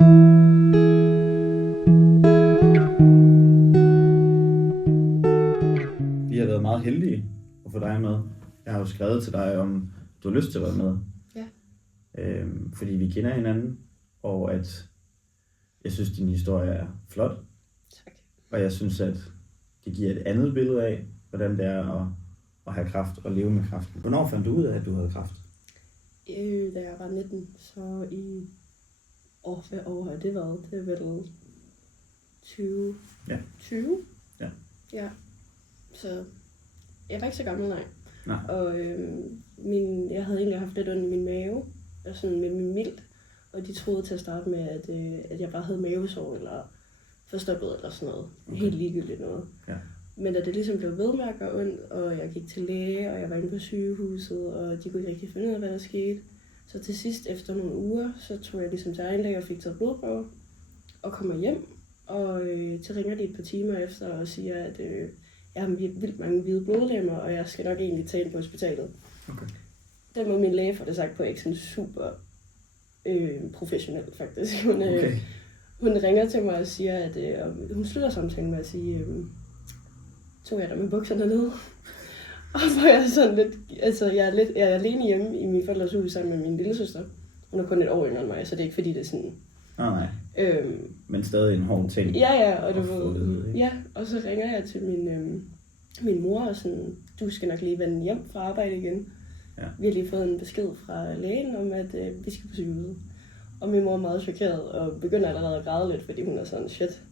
Vi har været meget heldige at få dig med. Jeg har jo skrevet til dig, om du har lyst til at være med. Ja. Fordi vi kender hinanden, og at jeg synes, din historie er flot. Tak. Og jeg synes, at det giver et andet billede af, hvordan det er at have kræft og leve med kræften. Hvornår fandt du ud af, at du havde kræft? Da jeg var 19, så i... hvad år har det været? Det er vel 20. Ja. 20? Ja. Ja. Så jeg var ikke så gammel, nej. Nej. Og jeg havde egentlig haft lidt ondt i min mave, og sådan med min mildt. Og de troede til at starte med, at jeg bare havde mavesår eller forstoppet eller sådan noget. Okay. Helt ligegyldigt noget. Ja. Men da det ligesom blev ved med at gøre ondt, og jeg gik til læge, og jeg var inde på sygehuset, og de kunne ikke rigtig finde ud af, hvad der skete. Så til sidst, efter nogle uger, så tog jeg ligesom til egen læge og fik taget blodprøver, og kommer hjem. Og så ringer de et par timer efter og siger, at jeg har vildt mange hvide blodlemmer, og jeg skal nok egentlig tage ind på hospitalet. Okay. Den måde min læge får det sagt på, er ikke sådan super professionelt faktisk. Hun ringer til mig og siger, at hun slutter samtalen med at sige, tog jeg dig med bukserne ned? Og så er jeg sådan lidt, altså jeg er alene hjemme i min forældres hus sammen med min lillesøster. Hun er kun et år yngre end mig, så det er ikke fordi det er sådan... Nej. Men stadig en hård ting. Ja, og du ved, ja, og så ringer jeg til min mor og sådan, du skal nok lige vende hjem fra arbejde igen. Ja. Vi har lige fået en besked fra lægen om, at vi skal på sygehuset. Og min mor er meget chokeret og begynder allerede at græde lidt, fordi hun er sådan, shit.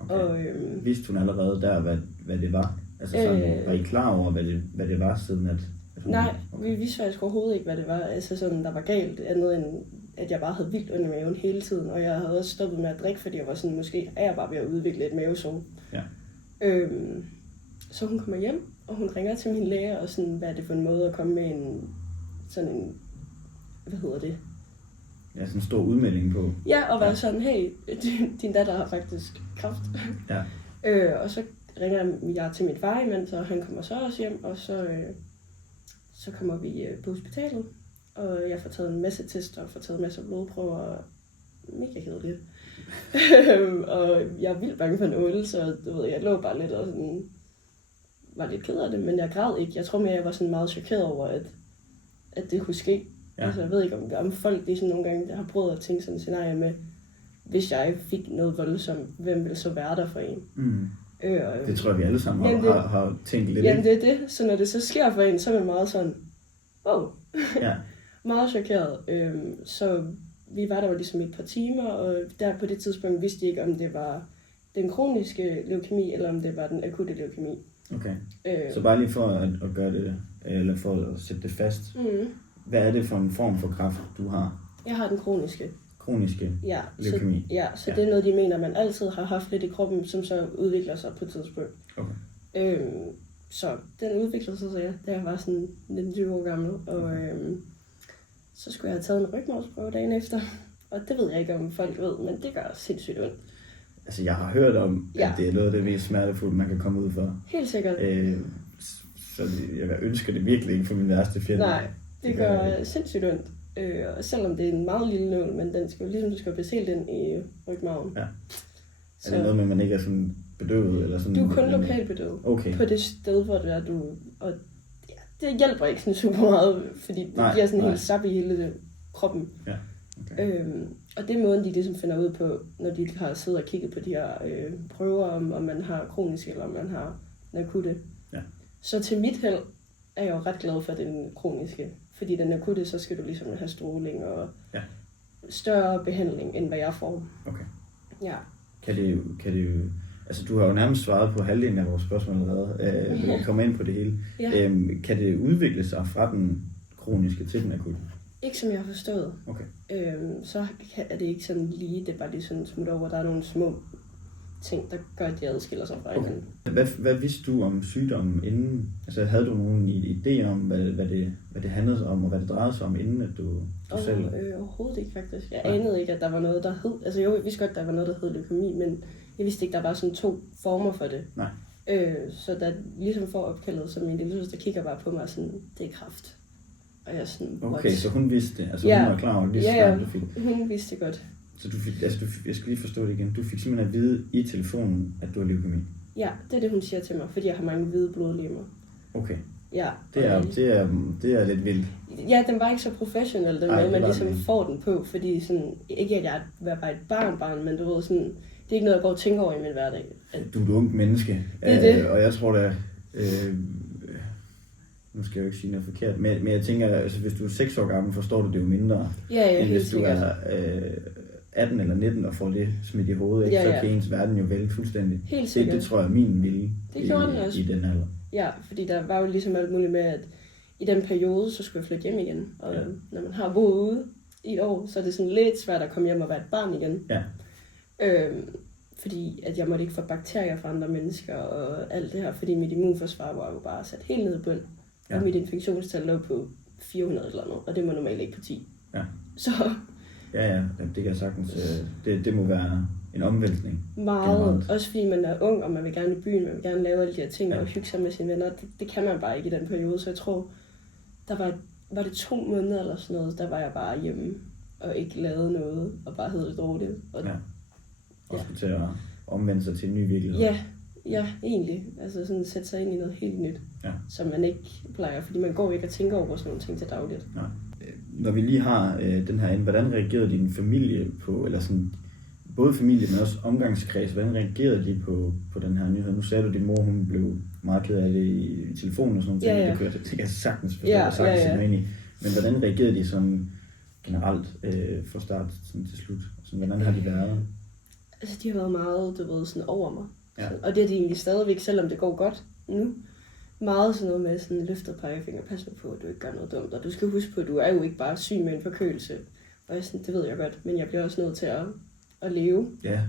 Okay. Og, vidste hun allerede der, hvad det var? Altså sådan, var I klar over, hvad det var, siden at hun... Nej, vi vidste faktisk overhovedet ikke, hvad det var. Altså sådan, der var galt, andet end at jeg bare havde vildt ondt i maven hele tiden. Og jeg havde også stoppet med at drikke, fordi jeg var sådan, måske er jeg bare ved at udvikle et mavesår. Ja. Så hun kommer hjem, og hun ringer til min læge, og sådan, hvad er det for en måde at komme med sådan en, hvad hedder det? Ja, sådan en stor udmelding på. Ja, og være sådan, hey, din datter har faktisk kræft. Ja. Og så ringer jeg til min far imens, og han kommer så også hjem, og så kommer vi på hospitalet, og jeg får taget en masse tester, og får taget en masse blodprøver, og mega kedeligt. Og jeg er vildt bange for en ål, så du ved, jeg lå bare lidt og sådan, var lidt ked af det, men jeg græd ikke. Jeg tror mere, jeg var sådan meget chokeret over, at det kunne ske. Ja. Altså, jeg ved ikke, om folk de sådan nogle gange har prøvet at tænke sådan en scenarie med, hvis jeg fik noget voldsomt, hvem vil så være der for en? Mm. Det tror jeg, vi alle sammen har tænkt lidt. Jamen, det er det. Så når det så sker for en, så er man meget sådan, Ja. meget chokeret. Så vi var der jo ligesom et par timer, og der på det tidspunkt vidste de ikke, om det var den kroniske leukemi, eller om det var den akutte leukemi. Okay. Så bare lige for at gøre det, eller for at sætte det fast. Mm. Hvad er det for en form for kræft, du har? Jeg har den kroniske. Kroniske leukemi? Så det er noget, de mener, man altid har haft lidt i kroppen, som så udvikler sig på et tidspunkt. Okay. Så den udvikler sig, så da jeg var sådan 19-20 år gammel, og så skulle jeg have taget en rygmarvsprøve dagen efter. Og det ved jeg ikke, om folk ved, men det gør sindssygt ondt. Altså, jeg har hørt om, at det er noget af det mest smertefulde, man kan komme ud for. Helt sikkert. Så jeg ønsker det virkelig ikke for min værste fjende. Nej, det gør sindssygt ondt. Og selvom det er en meget lille nål, men den skal jo ligesom, du skal blive helt ind i rygmarven. Ja. Er det noget med, at man ikke er sådan bedøvet? Eller sådan, du er kun lokalbedøvet. Okay. På det sted, hvor det er, du... Og det hjælper ikke sådan super meget, fordi det giver sådan helt sap i hele kroppen. Ja. Okay. Og det er måden, de ligesom finder ud på, når de har siddet og kigget på de her prøver, om man har kronisk eller om man har den akutte. Ja. Så til mit held er jeg jo ret glad for den kroniske. Fordi den akutte, så skal du ligesom have stråling og større behandling, end hvad jeg får. Okay. Ja. Kan det jo... Altså, du har jo nærmest svaret på halvdelen af vores spørgsmål allerede. Vi kommer ind på det hele. Ja. Kan det udvikle sig fra den kroniske til den akutte? Ikke som jeg har forstået. Okay. Så er det ikke sådan lige, det er bare lige sådan smut over. Der er nogle små ting, der gør, at de adskiller sig fra hinanden. Hvad vidste du om sygdommen inden? Altså, havde du nogen idé om, hvad det handlede om, og hvad det drejede sig om, inden at du selv... Overhovedet ikke, faktisk. Jeg anede ikke, at der var noget, der hed... Altså, jeg vidste godt, at der var noget, der hed leukemi, men jeg vidste ikke, der var sådan 2 former for det. Nej. Så da ligesom får opkaldet, så min lillesøster kigger bare på mig og sådan, det er kræft. Og jeg sådan, okay, så hun vidste det? Altså, hun var klar over det? Ja, hun vidste det godt. Så jeg skal lige forstå det igen. Du fik simpelthen at vide i telefonen, at du har leukæmi? Ja, det er det, hun siger til mig, fordi jeg har mange hvide blodlegemer. Okay. Ja. Det er lidt vildt. Ja, den var ikke så professionel, den måde, man ligesom får den på, fordi sådan, ikke at jeg er bare et barn, men du ved sådan, det er ikke noget, jeg går og tænker over i min hverdag. Du er et ungt menneske, det. Og jeg tror da, nu skal jeg jo ikke sige noget forkert, men jeg tænker, altså hvis du er 6 år gammel, forstår du det jo mindre, ja, end hvis du er 18 eller 19 og får det smidt i hovedet, ikke? Så kan ens verden jo vælte fuldstændig. Helt sikkert. Det tror jeg min ville i den alder. Ja, fordi der var jo ligesom alt muligt med, at i den periode, så skulle jeg flytte hjem igen. Og når man har boet ude i et år, så er det sådan lidt svært at komme hjem og være et barn igen. Ja. Fordi at jeg måtte ikke få bakterier fra andre mennesker og alt det her, fordi mit immunforsvar var jo bare sat helt ned i bund. Ja. Og mit infektionstal lå på 400 eller noget, og det må normalt ikke på 10. Ja. Så... Ja, det kan jeg sagtens. Det må være en omvæltning. Meget. Generelt. Også fordi man er ung, og man vil gerne i byen, man vil gerne lave alle de her ting og hygge sig med sine venner. Det kan man bare ikke i den periode, så jeg tror, der var det 2 måneder eller sådan noget, der var jeg bare hjemme og ikke lavede noget, og bare havde det dårligt. Og skulle til at omvende sig til en ny virkelighed. Ja, egentlig. Altså sådan sætte sig ind i noget helt nyt, som man ikke plejer, fordi man går ikke og tænker over sådan nogle ting til dagligt. Nej. Når vi lige har den her inde, hvordan reagerede din familie på, eller sådan, både familie, men også omgangskreds, hvordan reagerede de på den her nyhed? Nu sagde du, at din mor, hun blev meget ked af det i telefonen og sådan noget. Ja. Det kan jeg sagtens forstå, og sagtens sætte mig ind i. Men hvordan reagerede de sådan generelt fra start sådan til slut? Så, hvordan har de været? Altså, de har været meget, du ved, sådan over mig. Ja. Og det er de egentlig stadigvæk, selvom det går godt nu. Meget sådan noget med sådan løftet pegefinger, pas nu på, at du ikke gør noget dumt, og du skal huske på, at du er jo ikke bare syg med en forkølelse. Og jeg sådan, det ved jeg godt, men jeg bliver også nødt til at leve. Ja.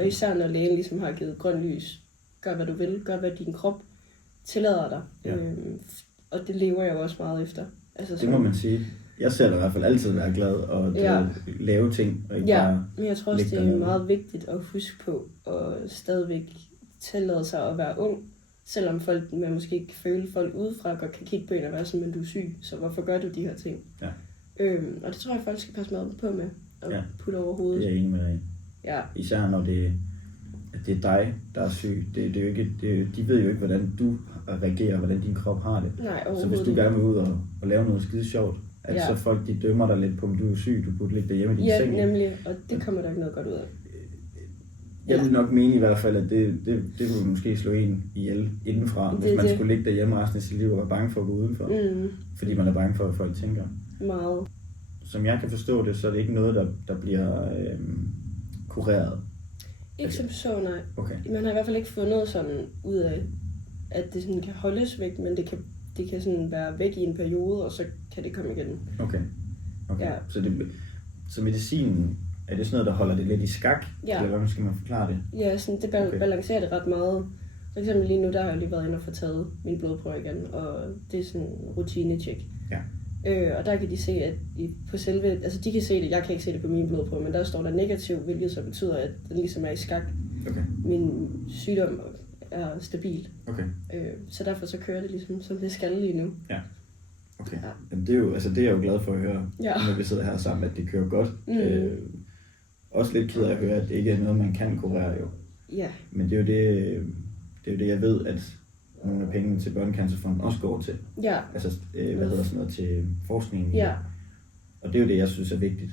Og især når lægen ligesom har givet grøn lys, gør hvad du vil, gør hvad din krop tillader dig. Ja. Og det lever jeg jo også meget efter. Altså, det må man sige. Jeg ser da i hvert fald altid være glad og lave ting. Og ikke bare men jeg tror også, det er meget vigtigt at huske på, og stadigvæk tillade sig at være ung. Selvom man måske ikke føler folk udefra godt kan kigge på en og være sådan, men du er syg, så hvorfor gør du de her ting? Ja. Og det tror jeg, folk skal passe meget på med og putte over hovedet. Det er jeg enig med dig. Ja. Især når det er dig, der er syg. Det er jo ikke, de ved jo ikke, hvordan du reagerer, hvordan din krop har det. Nej, så hvis du gerne vil ud og lave noget skide sjovt, så folk de dømmer dig lidt på, om du er syg, du burde ligge derhjemme i din seng. Ja, nemlig, og det kommer der ikke noget godt ud af. Jeg vil nok mene i hvert fald, at det ville måske slå en ihjel indenfra, hvis man skulle ligge derhjemme resten af sit liv og være bange for at gå udenfor. Fordi man er bange for, hvad folk tænker. Meget. Som jeg kan forstå det, så er det ikke noget, der bliver kureret. Ikke som så, nej. Okay. Man har i hvert fald ikke fundet sådan ud af, at det sådan kan holdes væk, men det kan sådan være væk i en periode, og så kan det komme igen. Okay. Ja. Så medicinen, er det sådan noget, der holder det lidt i skak? Ja. Eller hvordan skal man forklare det? Ja, sådan, det balancerer det ret meget. For eksempel lige nu, der har jeg lige været inde og få taget min blodprøve igen, og det er sådan en rutine-check. Ja. Og der kan de se, at på selve, altså de kan se det, jeg kan ikke se det på min blodprøve, men der står der negativ, hvilket så betyder, at den ligesom er i skak. Okay. Min sygdom er stabil. Okay. Så derfor så kører det ligesom, som det skal lige nu. Ja. Okay. Ja. Jamen, det er jeg jo glad for at høre, når vi sidder her sammen, at det kører godt. Også lidt ked af at høre, at det ikke er noget, man kan kurere jo. Ja. Men det er jo det, jeg ved, at nogle af pengene til Børnecancerfonden også går til. Ja. Altså, til forskningen. Ja. Og det er jo det, jeg synes er vigtigt.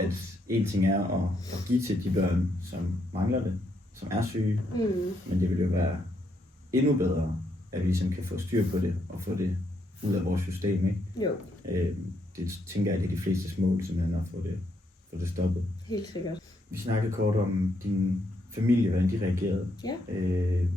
At en ting er at give til de børn, som mangler det, som er syge. Men det vil jo være endnu bedre, at vi ligesom kan få styr på det, og få det ud af vores system, ikke? Jo. Det tænker jeg, det er de flestes mål, simpelthen at få det stoppet. Helt sikkert. Vi snakkede kort om din familie, hvordan de reagerede. Ja.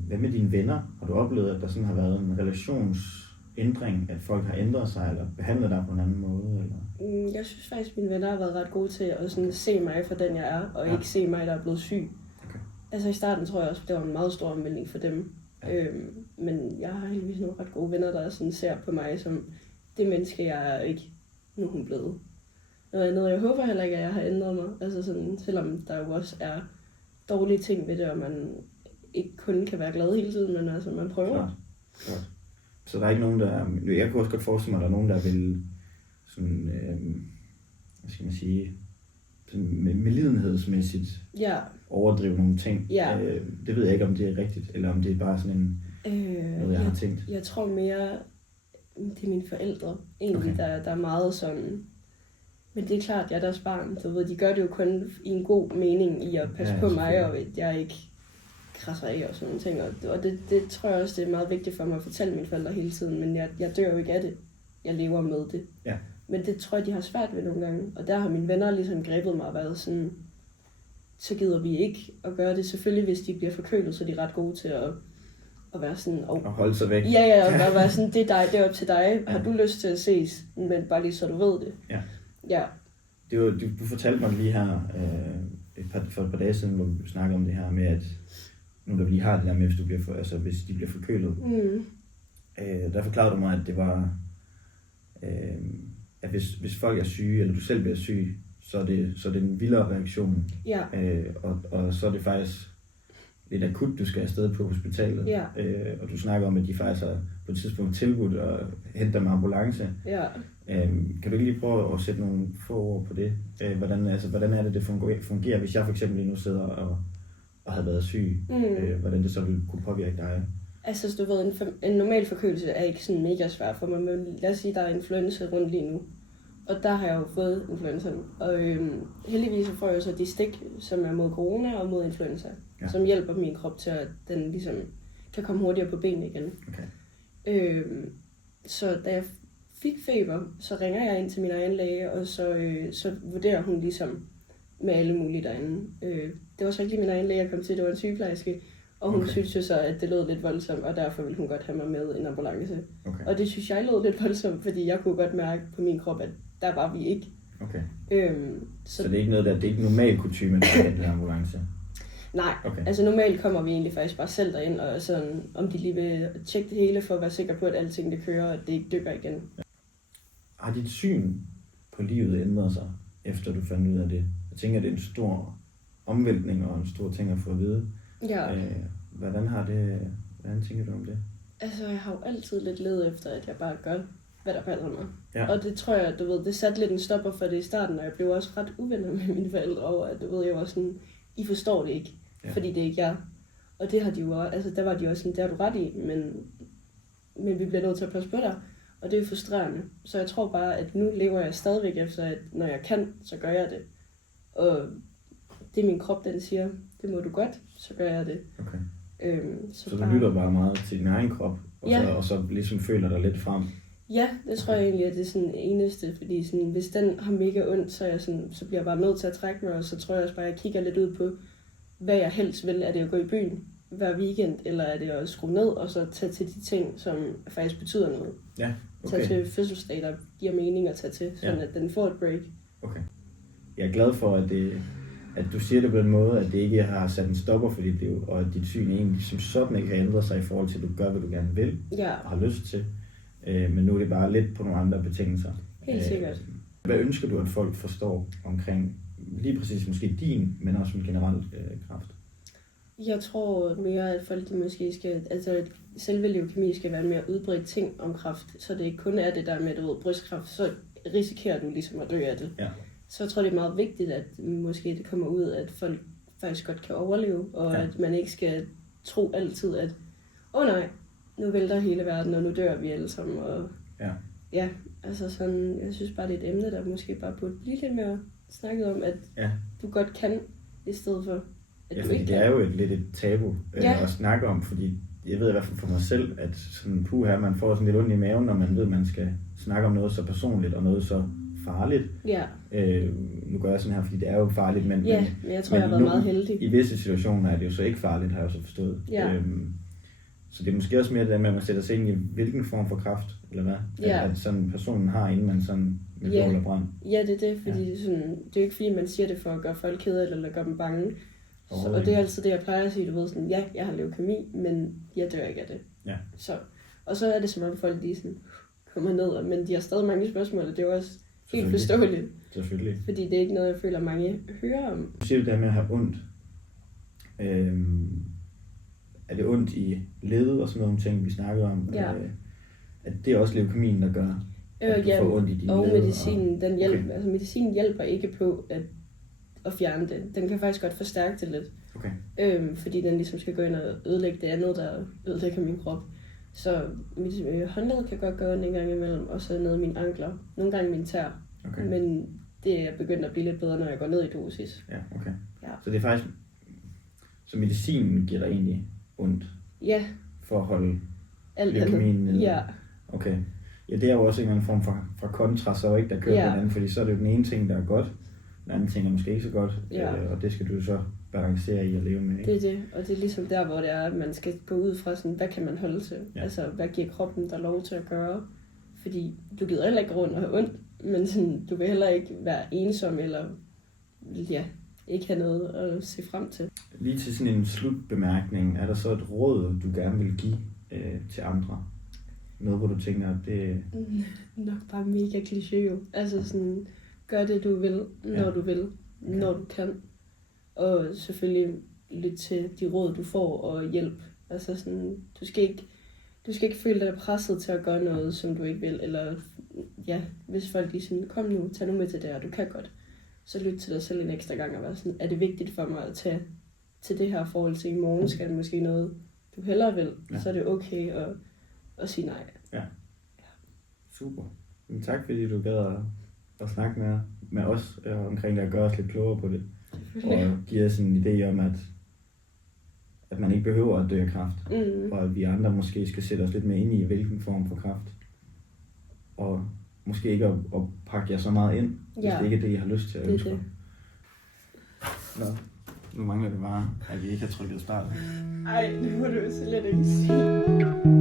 Hvad med dine venner? Har du oplevet, at der sådan har været en relationsændring, at folk har ændret sig, eller behandlet dig på en anden måde? Eller? Jeg synes faktisk, at mine venner har været ret gode til at sådan se mig for den, jeg er, og ikke se mig, der er blevet syg. Okay. Altså i starten tror jeg også, det var en meget stor omvæltning for dem. Ja. Men jeg har heldigvis nogle ret gode venner, der sådan ser på mig som det menneske, jeg er ikke, nu er hun blevet. Noget andet, jeg håber heller ikke, at jeg har ændret mig. Altså sådan, selvom der jo også er dårlige ting ved det, og man ikke kun kan være glad hele tiden, men altså man prøver. Klart. Så der er ikke nogen, der... Jeg kunne også godt forestille mig, at der er nogen, der vil sådan... hvad skal man sige? med lidenhedsmæssigt Ja. overdrive nogle ting. Ja. Det ved jeg ikke, om det er rigtigt, eller om det er bare sådan noget, jeg har tænkt. Jeg tror mere, det er mine forældre, egentlig, der er meget sådan. Men det er klart, jeg er deres barn. Du ved, de gør det jo kun i en god mening i at passe på mig, og at jeg ikke krasser af og sådan nogle ting. Og det tror jeg også, det er meget vigtigt for mig at fortælle mine forældre hele tiden. Men jeg dør jo ikke af det. Jeg lever med det. Ja. Men det tror jeg, de har svært ved nogle gange. Og der har mine venner ligesom grebet mig og været sådan, så gider vi ikke at gøre det. Selvfølgelig, hvis de bliver forkølet, så er de ret gode til at være sådan... Og holde sig væk. Ja, og bare være sådan, det er dig, det er op til dig. Har du lyst til at ses? Men bare lige så du ved det. Ja. Ja. Det var, du fortalte mig lige her for et par dage siden, hvor vi snakkede om det her med, at nu da vi lige har det der med, hvis de bliver forkølet. Der forklarede du mig, at det var, at hvis folk er syge, eller du selv bliver syg, så er det en vildere reaktion. Ja. Og så er det faktisk lidt akut, du skal afsted på hospitalet. Ja. Og du snakker om, at de faktisk har på et tidspunkt tilbudt at hente dig med ambulance. Ja. Kan du ikke lige prøve at sætte nogle få ord på det? Hvordan er det fungerer, hvis jeg for eksempel lige nu sidder og havde været syg? Hvordan det så ville kunne påvirke dig? Altså, du ved, en normal forkølelse er ikke sådan mega svær for mig, men lad os sige, der er influenza rundt lige nu. Og der har jeg jo fået influenzaen. Og heldigvis så får jeg jo så de stik, som er mod corona og mod influenza, som hjælper min krop til, at den ligesom kan komme hurtigere på benene igen. Okay. Så da jeg fik feber, så ringer jeg ind til min egen læge, og så vurderer hun ligesom med alle mulige derinde. Det var så ikke lige min egen læge, jeg kom til, det var en sygeplejerske. Og hun synes jo så, at det lød lidt voldsomt, og derfor ville hun godt have mig med en ambulance. Okay. Og det synes jeg lød lidt voldsomt, fordi jeg kunne godt mærke på min krop, at der var vi ikke. Okay. Så det er ikke noget det er ikke normal kutyme, at have den ambulance? Nej, altså normalt kommer vi egentlig faktisk bare selv derind, og sådan, om de lige vil tjekke det hele, for at være sikker på, at alting det kører, og at det ikke dykker igen. Ja. Har dit syn på livet ændret sig, efter du fandt ud af det? Jeg tænker, det er en stor omvæltning og en stor ting at få at vide. Ja. Hvordan tænker du om det? Altså, jeg har jo altid lidt ledet efter, at jeg bare gør, hvad der passer mig. Ja. Og det tror jeg, du ved, det satte lidt en stopper for det i starten, og jeg blev også ret uvenner med mine forældre over, at du ved, jeg var sådan, I forstår det ikke, fordi det er ikke jeg. Og det har de jo også, altså der var de også sådan, det har du ret i, men vi bliver nødt til at passe på dig. Og det er frustrerende. Så jeg tror bare, at nu lever jeg stadigvæk efter, at når jeg kan, så gør jeg det. Og det min krop, den siger, det må du godt, så gør jeg det. Okay. Så bare... du lytter bare meget til din egen krop, og så ligesom føler dig lidt frem? Ja, det tror jeg egentlig, at det er sådan det eneste, fordi sådan, hvis den har mega ondt, så bliver jeg bare nødt til at trække mig, og så tror jeg også bare, at jeg kigger lidt ud på, hvad jeg helst vil. Er det at gå i byen hver weekend, eller er det at skrue ned, og så tage til de ting, som faktisk betyder noget? Ja, okay. Tage til fødselsdag, der giver mening at tage til, sådan at den får et break. Okay. Jeg er glad for, at du siger det på en måde, at det ikke har sat en stopper for dit liv, og at dit syn egentlig som sådan ikke har ændret sig i forhold til, at du gør, hvad du gerne vil og har lyst til. Men nu er det bare lidt på nogle andre betingelser. Helt sikkert. Hvad ønsker du, at folk forstår omkring lige præcis måske din, men også en generel kræft? Jeg tror mere, at folk de måske skal, altså selve leukemi skal være en mere udbredt ting om kræft, så det ikke kun er det der med, at brystkræft, så risikerer du ligesom at dø af det. Ja. Så jeg tror, det er meget vigtigt, at måske det kommer ud, at folk faktisk godt kan overleve, og at man ikke skal tro altid, at nej, nu vælter hele verden, og nu dør vi alle sammen. Og ja, altså sådan, jeg synes bare, det er et emne, der måske bare burde blive lidt mere snakket om, at du godt kan, i stedet for, at du ikke kan. Det er jo lidt et tabu at snakke om, fordi jeg ved i hvert fald for mig selv, at sådan man får sådan lidt ondt i maven, når man ved, at man skal snakke om noget så personligt, og noget så farligt. Ja. Nu gør jeg sådan her, fordi det er jo farligt, men jeg tror, jeg har været meget heldig. I visse situationer er det jo så ikke farligt, har jeg så forstået. Ja. Så det er måske også mere det med, at man sætter sig ind i, hvilken form for kræft, eller hvad? Ja. At sådan personen har, inden man sådan vil gå eller brand. Ja, det er det, fordi det er jo ikke fordi, man siger det for at gøre folk kede eller gøre dem bange. Og det er altid det, jeg plejer at sige, du ved sådan, ja, jeg har leukemi, men jeg dør ikke af det. Ja. Og så er det som om folk lige sådan kommer ned, men de har stadig mange spørgsmål, og det er jo også helt forståeligt. Selvfølgelig. Fordi det er ikke noget, jeg føler, mange hører om. Du siger det der med at have ondt. Er det ondt i ledet og sådan nogle ting, vi snakker om? Ja. At det er også leukemien, der gør, at du får ondt i dine led? Medicinen, den hjælper, altså medicinen hjælper ikke på, at fjerne det. Den kan faktisk godt forstærke det lidt. Okay. Fordi den ligesom skal gå ind og ødelægge det andet, der ødelægger min krop. Så mit håndled kan godt gøre en gang imellem, og så ned i mine ankler. Nogle gange mine tær. Okay. Men det er begyndt at blive lidt bedre, når jeg går ned i dosis. Ja, okay. Ja. Så det er faktisk... Så medicinen giver dig egentlig ondt Ja, for at holde alt leukemien andet. nede? Ja, Okay. Ja, det er jo også en eller anden form for kontra, så ikke der kører Ja. på den anden, fordi så er det jo den ene ting, der er godt, den anden ting er måske ikke så godt, Ja. og det skal du så balancere i at leve med, ikke? det er det. Og det er ligesom der, hvor det er, at man skal gå ud fra sådan, hvad kan man holde til? Ja. Altså, hvad giver kroppen der lov til at gøre? Fordi du gider heller ikke gå rundt og have ondt, men sådan, du vil heller ikke være ensom, eller ja, ikke have noget at se frem til. Lige til sådan en slutbemærkning, er der så et råd, du gerne vil give til andre? Noget, hvor du tænker, at det... Nok bare mega kliché jo. Altså sådan, gør det du vil, når du vil, når du kan. Og selvfølgelig lyt til de råd, du får, og hjælp. Altså sådan, du skal ikke føle dig presset til at gøre noget, som du ikke vil. Eller ja, hvis folk lige sådan, kom nu, tag nu med til det her, du kan godt. Så lyt til dig selv en ekstra gang og være sådan, er det vigtigt for mig at tage til det her forhold til i morgen, skal det måske noget, du hellere vil, så er det okay at sige nej. Super. Men tak fordi du gad at snakke med os omkring det og gøre os lidt klogere på det. Og give os en idé om, at man ikke behøver at dø af kræft. Og at vi andre måske skal sætte os lidt mere ind i, hvilken form for kræft. Og måske ikke at pakke jer så meget ind, hvis det ikke er det, I har lyst til at ønske. Nå, nu mangler det bare, at vi ikke har trykket start. Ej, det må du slet ikke sige.